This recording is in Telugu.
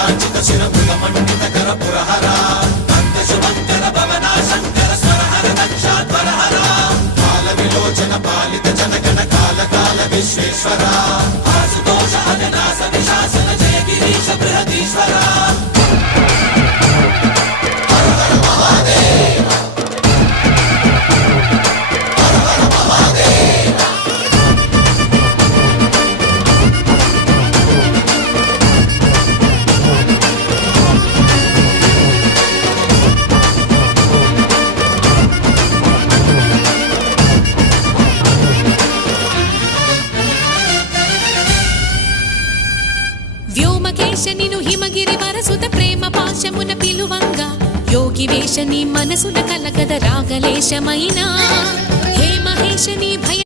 కాంచిత శిరముల మండిత కర పురహర నంద శుభంకర భవనా శంకర స్వరహర దక్షాధ్వరహర కాల విలోచన పాలిత జనగణ కాల కాల విశ్వేశ్వర ఆశుతోష అజనాశ విశాసన జయ గిరీశ బృహదీశ్వర వ్యోమకేశనిను హిమగిరి వరసుత ప్రేమ పాశమున పిలువంగా యోగి వేషని మనసున కలకద రాగలేశమైనా హే మహేశని భయ